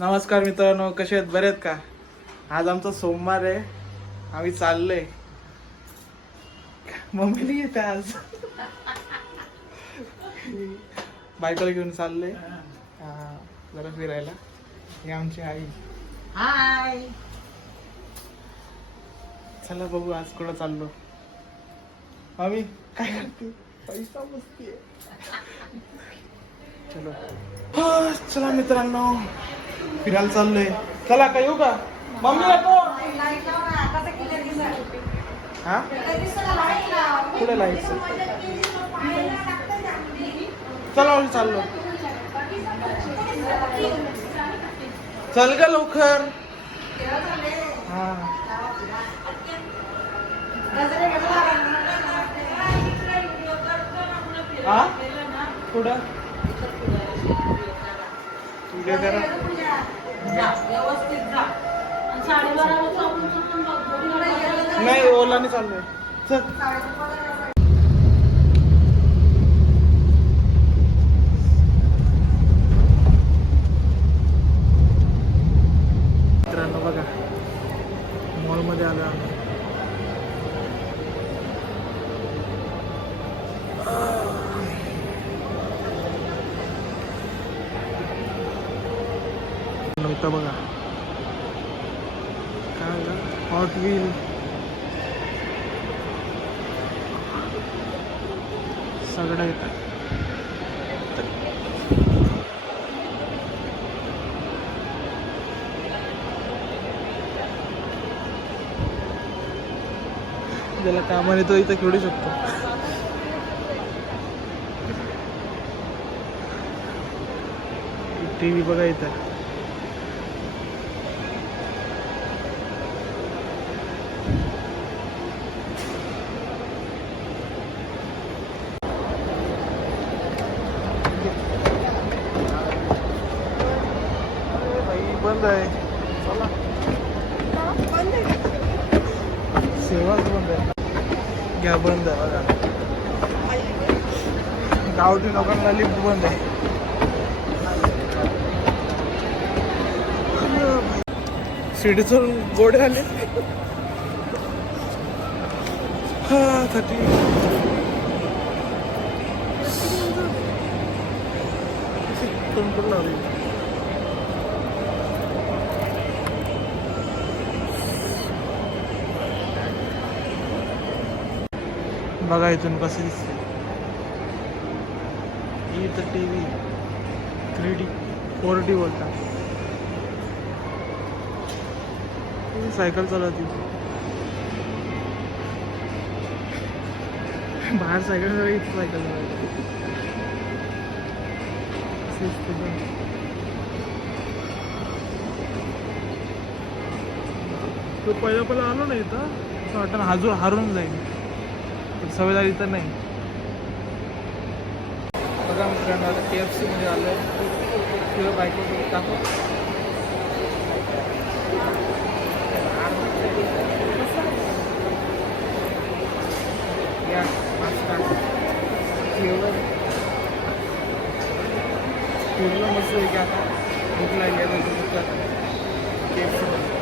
नमस्कार मित्रांनो, कसे आहेत? बरे आहेत का? आज आमचा सोमवार आहे. आम्ही चाललोय. मम्मीला येते आज. बायकोला घेऊन चाललोय जरा फिरायला. ही आमची आई. हाय. चला बघू आज कुठं चाललो. आम्ही काय करते? पैसा मस्ती आहे. चलो चला मित्रांनो, फिरायला चाललोय. चला का येऊ का? मम्मी येतो. हा कुठे लाईट? चला आम्ही चाललो. चल ग लवकर. हा हा पुढं तुझ्या घरात नाही, ओलाने चाललोय. चल मित्रांनो बघा, मॉलमध्ये आलो आम्ही. नव्हतं बघा काय हॉट व्हील सगळं येतं. ज्याला कामाने तो इथं खेळू शकतो. टीव्ही बघा इथं. बंद आहे. चला बंद आहे. सेवाच बंद आहे. घ्या बंद आहे बघा. गावठी लोकांना लिफ्ट बंद आहे. शिडीतून गोडे आले. हा थकली. कोण लावली? बघा इथून कसं दिसते. इथं टीव्ही 3D 4D बोलतात. सायकल चालवती बाहेर. सायकल इथं सायकल चालवती. तो पहिला आलो ना इथं, असं वाटतं हारून जाईल. सवय झाली तर नाही. बघा मित्रांनो, आता KFC मध्ये आलोय. किंवा बायको टाकू या पास्ता फिरलं मस्त आहे की. आता भूक लागली आहे. KFC मध्ये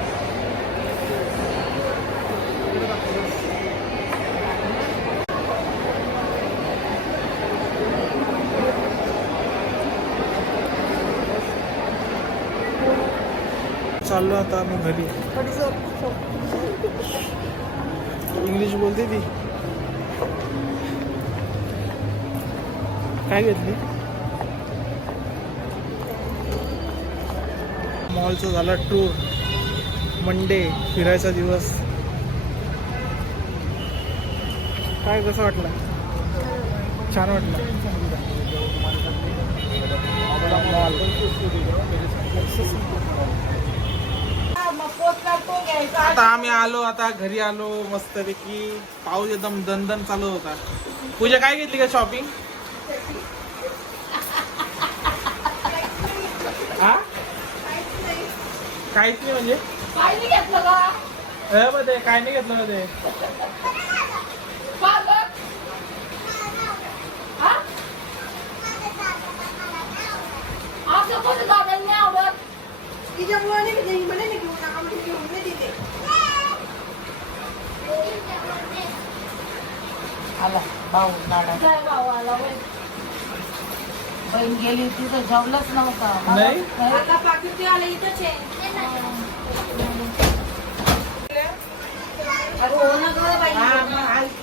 चाललो आता आम्ही घरी. इंग्लिश बोलते ती. काय घेतली? मॉलचा झाला टूर. मंडे फिरायचा दिवस. काय कसं वाटलं? छान वाटलं. आता आम्ही आलो, आता घरी आलो मस्तपैकी. पाऊस एकदम दणदण चालू होता. पूजा काय घेतली का शॉपिंग? हा काहीच नाही म्हणजे काय नाही घेतलं का मध्ये? काय नाही घेतलं मध्ये? तिच्यामुळे नाही म्हणजे म्हणे ना घेऊन नका म्हणजे घेऊन नाही दिले. आला भाऊ लाडा काय भाऊ आला होय. बहीण गेली तिथं जेवलंच नव्हतं नाही? आता पाकिट आलं इथंच आहे.